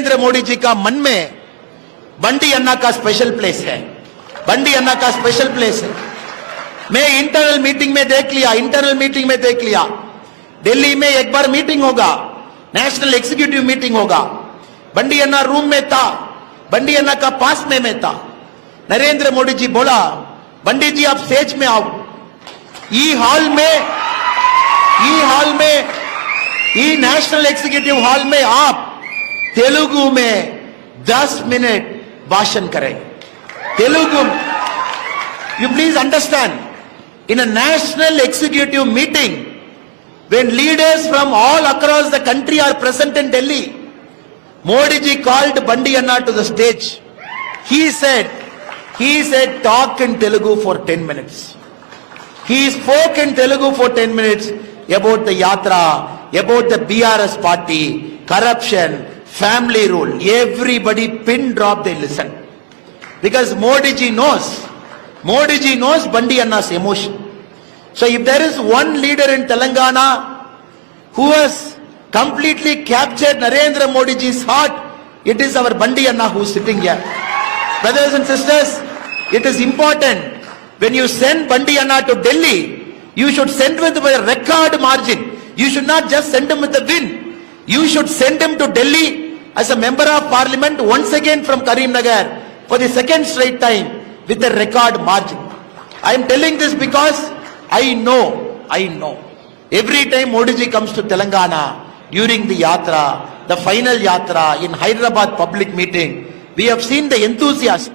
नरेंद्र मोदी जी का मन में बंडी अन्ना का स्पेशल प्लेस है, बंडी अन्ना का स्पेशल प्लेस है। मैं इंटरनल मीटिंग में देख लिया, दिल्ली में एक बार मीटिंग होगा, नेशनल एग्जीक्यूटिव मीटिंग होगा, बंडी अन्ना रूम में था, बंडी अन्ना का पास में मैं था। नरेंद्र मोदी जी बोला, बंडी जी आप स्टेज में आओ। ई नेशनल एग्जीक्यूटिव हॉल में आप तेलुगु में 10 मिनट भाषण करें, Telugu. You please understand, in a national executive meeting, when leaders from all across the country are present in Delhi, Modi ji called Bandi Anna to the stage. He said, talk in Telugu for 10 minutes. He spoke in Telugu for 10 minutes about the Yatra, about the BRS party, corruption, family rule. Everybody pin drop, they listen. Because Modi ji knows Bandi Anna's emotion. So if there is one leader in Telangana who has completely captured Narendra Modi ji's heart, it is our Bandi Anna who is sitting here. Brothers and sisters, it is important when you send Bandi Anna to Delhi, you should send with a record margin. You should not just send him with a win. You should send him to Delhi as a member of parliament once again from Karimnagar for the second straight time with a record margin. I am telling this because I know. Every time Modi ji comes to Telangana during the Yatra, the final Yatra in Hyderabad public meeting, we have seen the enthusiasm.